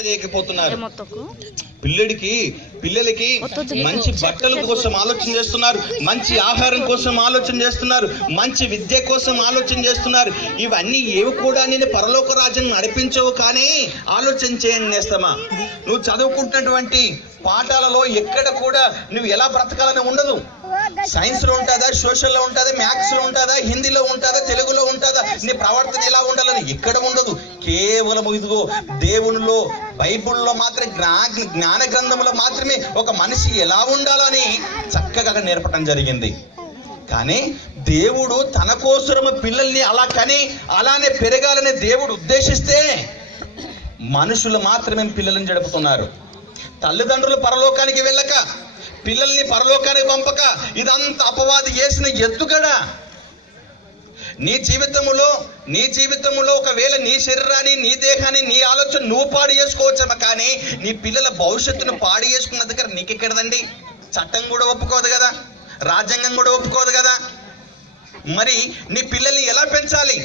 ఆలోచింపజేయకపోతున్నారు. పిల్లలకి మంచి బట్టల కోసం ఆలోచన చేస్తున్నారు, మంచి ఆహారం కోసం ఆలోచన చేస్తున్నారు, మంచి విద్య కోసం ఆలోచన చేస్తున్నారు. ఇవన్నీ ఏవి కూడా నేను పరలోక రాజ్యం నడిపించవు. కానీ ఆలోచన చేయండి నేస్తమా, నువ్వు చదువుకుంటున్నటువంటి పాఠాలలో ఎక్కడ కూడా నువ్వు ఎలా బ్రతకాలని ఉండదు. సైన్స్ లో ఉంటుందా, సోషల్ లో ఉంటుందా, మ్యాథ్స్ లో ఉంటుందా, హిందీలో ఉంటుందా, తెలుగులో ఉంటుందా, నీ ప్రవర్తన ఎలా ఉండాలని ఎక్కడ ఉండదు. కేవలం ఇదిగో దేవునిలో, బైబుల్లో మాత్రమే, జ్ఞాన గ్రంథంలో మాత్రమే ఒక మనిషి ఎలా ఉండాలని చక్కగా నేర్పడం జరిగింది. కానీ దేవుడు తన కోసము పిల్లల్ని అలా కని అలానే పెరగాలని దేవుడు ఉద్దేశిస్తే మనుషులు మాత్రమే పిల్లలను జడుపుతున్నారు. తల్లిదండ్రులు పరలోకానికి వెళ్ళక, పిల్లల్ని పరలోకానికి పంపక, ఇదంతా అపవాది చేసిన ఎత్తుగడ. నీ జీవితంలో ఒకవేళ నీ శరీరాన్ని, నీ దేహాన్ని, నీ ఆలోచన నువ్వు పాడు చేసుకోవచ్చేమో, కానీ నీ పిల్లల భవిష్యత్తును పాడు చేసుకున్న దగ్గర నీకెక్కడదండి? చట్టం కూడా ఒప్పుకోదు కదా, రాజ్యాంగం కూడా ఒప్పుకోదు కదా. మరి నీ పిల్లల్ని ఎలా పెంచాలి?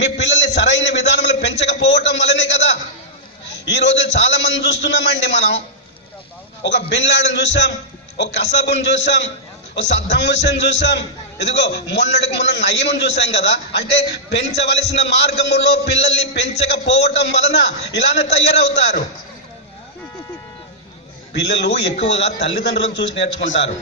మీ పిల్లల్ని సరైన విధానంలో పెంచకపోవటం వల్లనే కదా ఈ రోజు చాలా మంది చూస్తున్నామండి. మనం ఒక బిన్ లాడెన్ చూసాం, ఒక కసాబుని చూసాం, ఒక సద్దాం హుస్సేన్ చూసాం, ఇదిగో మొన్నటికి మొన్న నయీముని చూసాం కదా. అంటే పెంచవలసిన మార్గములో పిల్లల్ని పెంచకపోవటం వలన ఇలానే తయారవుతారు. పిల్లలు ఎక్కువగా తల్లిదండ్రులను చూసి నేర్చుకుంటారు.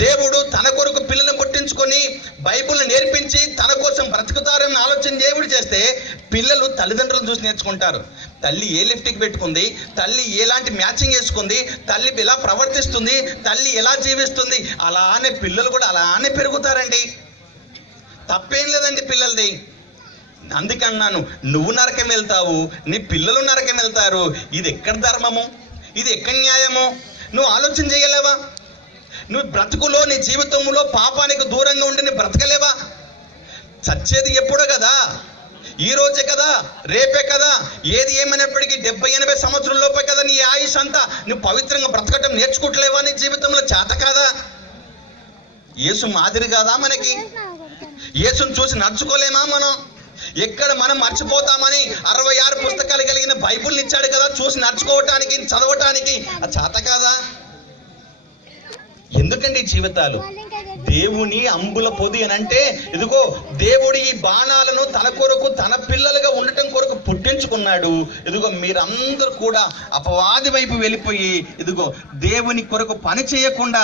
దేవుడు తన కొరకు పిల్లలను పుట్టించుకొని బైబిల్ని నేర్పించి తన కోసం బ్రతుకుతారని ఆలోచన దేవుడు చేస్తే పిల్లలు తల్లిదండ్రులను చూసి నేర్చుకుంటారు. తల్లి ఏ లిప్స్టిక్ పెట్టుకుంది, తల్లి ఎలాంటి మ్యాచింగ్ వేసుకుంది, తల్లి ఎలా ప్రవర్తిస్తుంది, తల్లి ఎలా జీవిస్తుంది, అలానే పిల్లలు కూడా అలానే పెరుగుతారండి. తప్పేం లేదండి పిల్లలది. అందుకన్నాను, నువ్వు నరకం వెళ్తావు, నీ పిల్లలు నరకం వెళ్తారు. ఇది ఎక్కడ ధర్మము, ఇది ఎక్కడ న్యాయము? నువ్వు ఆలోచన చేయలేవా? నువ్వు బ్రతుకులో, నీ జీవితంలో పాపానికి దూరంగా ఉండి నీ బ్రతకలేవా? చచ్చేది ఎప్పుడో కదా, ఈ రోజే కదా, రేపే కదా. ఏది ఏమైనప్పటికీ 70-80 సంవత్సరం లోపే కదా నీ ఆయుష్ అంతా. నువ్వు పవిత్రంగా బ్రతకటం నేర్చుకోవట్లేవా? నీ జీవితంలో చేత కాదా? యేసు మాదిరి కాదా మనకి? యేసుని చూసి నడుచుకోలేమా మనం? ఎక్కడ మనం మర్చిపోతామని 66 పుస్తకాలు కలిగిన బైబుల్ని ఇచ్చాడు కదా, చూసి నడుచుకోవటానికి, చదవటానికి. అది చేత కాదా? ఎందుకండి జీవితాలు? దేవుని అంబుల పొది అని అంటే, ఇదిగో దేవుడు ఈ బాణాలను తన కొరకు, తన పిల్లలుగా ఉండటం కొరకు పుట్టించుకున్నాడు. ఇదిగో మీరందరూ కూడా అపవాది వైపు వెళ్ళిపోయి, ఇదిగో దేవుని కొరకు పని చేయకుండా